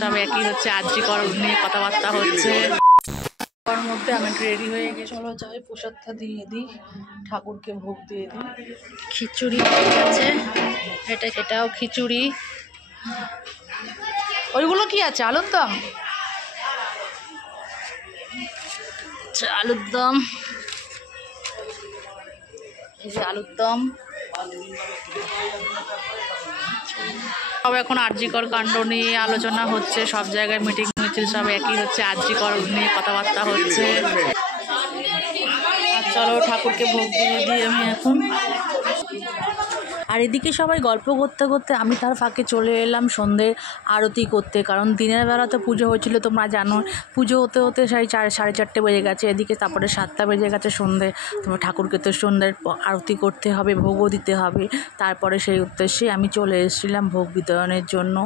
সব একই হচ্ছে, আজকে করণ নিয়ে কথাবার্তা হচ্ছে। তার মধ্যে আমি রেডি হয়ে গিয়ে চলো যাই প্রসাদটা দিয়ে দিই, ঠাকুরকে ভোগ দিয়ে দিই। খিচুড়ি আছে, এটাও খিচুড়ি। ওইগুলো কি আছে? আলুর দম, আলুর দম, এই যে আলুর দম। সব এখন আরজিকর কাণ্ড নিয়ে আলোচনা হচ্ছে, সব জায়গায় মিটিং মিছিল সব একই হচ্ছে, আরজিকর নিয়ে কথাবার্তা হচ্ছে। চলো ঠাকুরকে ভোগ দিয়ে দিই আমি এখন। আর এদিকে সবাই গল্প করতে করতে আমি তার ফাঁকে চলে এলাম সন্ধ্যে আরতি করতে, কারণ দিনের বেলা তো পুজো হয়েছিল, তোমরা জানো। পুজো হতে হতে সাড়ে চারটে বেজে গেছে, এদিকে তারপরে 7টা বেজে গেছে সন্ধ্যে। তোমার ঠাকুরকে তো সন্ধ্যের আরতি করতে হবে, ভোগও দিতে হবে। তারপরে সেই উদ্দেশ্যে আমি চলে এসেছিলাম ভোগ বিতরণের জন্য।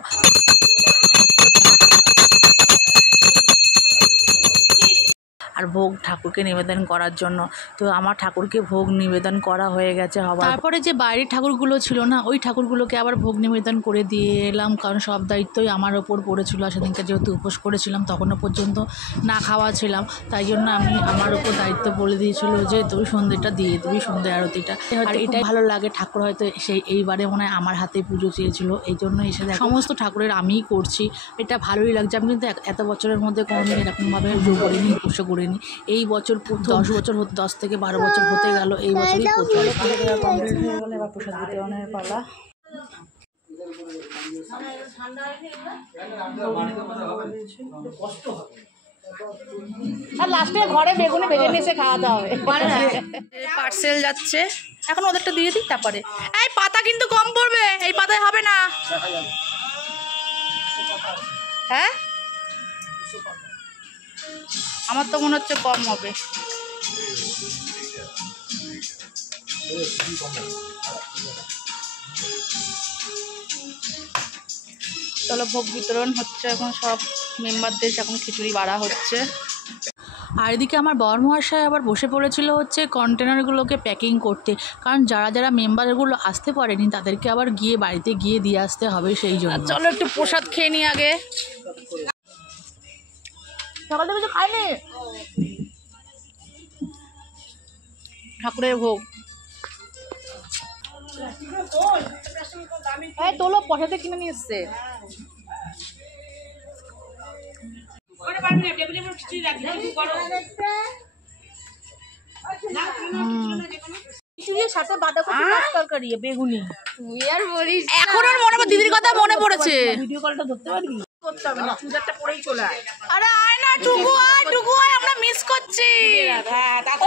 আর ভোগ ঠাকুরকে নিবেদন করার জন্য। তো আমার ঠাকুরকে ভোগ নিবেদন করা হয়ে গেছে হবার তারপরে যে বাইরের ঠাকুরগুলো ছিল না, ওই ঠাকুরগুলোকে আবার ভোগ নিবেদন করে দিয়ে এলাম, কারণ সব দায়িত্বই আমার ওপর পড়েছিল। সেদিনকে যেহেতু উপোস করেছিলাম, তখনও পর্যন্ত না খাওয়া ছিলাম, তাই জন্য আমি আমার ওপর দায়িত্ব বলে দিয়েছিল যে তুমি সন্ধ্যেটা দিয়ে দিবি, সন্ধ্যে আরতিটা। আর এটাই ভালো লাগে, ঠাকুর হয়তো এইবারে মনে হয় আমার হাতে পুজো চেয়েছিল, এই জন্য এসে সমস্ত ঠাকুরের আমিই করছি। এটা ভালোই লাগছে। আমি কিন্তু এত বছরের মধ্যে কোনোদিন এরকমভাবে পুজো করিনি, উপোসও করিনি। এই বছর 10 বছর 10 থেকে 12 বছর হতে গেল, এই বছরই প্রথম। কমপ্লিট হয়ে গেল, এবার প্রসাদ বিতরণের পালা। আর লাস্টে ঘরে বেগুনি ভেজে নিয়ে এসে খাওয়া দাওয়া হবে। পার্সেল যাচ্ছে, এখন ওদেরটা দিয়ে দিই। তারপরে এই পাতা কিন্তু কম পড়বে, এই পাতায় হবে না। হ্যাঁ, আমার তো মনে হচ্ছে কম হবে। চলো ভোগ বিতরণ হচ্ছে এখন, সব মেম্বারদের এখন খিচুড়ি বাড়া হচ্ছে। আর এদিকে আমার বরমহাশয় আবার বসে পড়েছিল হচ্ছে কন্টেনারগুলোকে প্যাকিং করতে, কারণ যারা যারা মেম্বারগুলো আসতে পারেনি তাদেরকে আবার গিয়ে বাড়িতে গিয়ে দিয়ে আসতে হবে, সেই জন্য। চলো একটু প্রসাদ খেয়ে নিই আগে। সকাল থেকে কিছু খাইনি, ঠাকুরের ভোগ। তোলো পয়সাতে কিনে নিয়ে এসছে। সাথে বাঁধাকপি তরকারি বেগুনি। তুই আর বলিস, এখন ওর মনে দিদির কথা মনে পড়েছে। ভিডিও কলটা ধরতে পারবি? করতে হবে না, চুড়িদারটা পরেই চলে আয়। আরে আয় না, টুকু আয়, আমরা মিস করছি।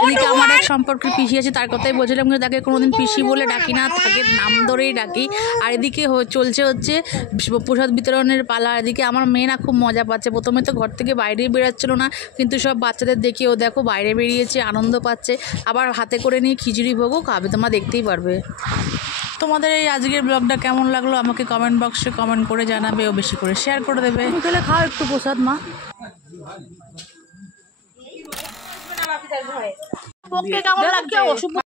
ওদিকে আমার এক সম্পর্কের পিসি আছে, তার কথাই বলছিলাম, কিন্তু তাকে কোনোদিন পিসি বলে ডাকি না, তাকে নাম ধরেই ডাকি। আর এদিকে চলছে হচ্ছে প্রসাদ বিতরণের পালা। এদিকে আমার মেয়ে না খুব মজা পাচ্ছে। প্রথমে তো ঘর থেকে বাইরেই বেরোচ্ছিল না, কিন্তু সব বাচ্চাদের দেখে ও দেখো বাইরে বেরিয়েছে, আনন্দ পাচ্ছে। আবার হাতে করে নিয়ে খিচুড়ি ভোগও খাবে, তোমরা দেখতেই পারবে। তোমাদের এই আজকের ব্লগটা কেমন লাগলো আমাকে কমেন্ট বক্সে কমেন্ট করে জানাবে, ও বেশি করে শেয়ার করে দেবে। তাহলে খাও একটু প্রসাদ মা। কেমন লাগছে?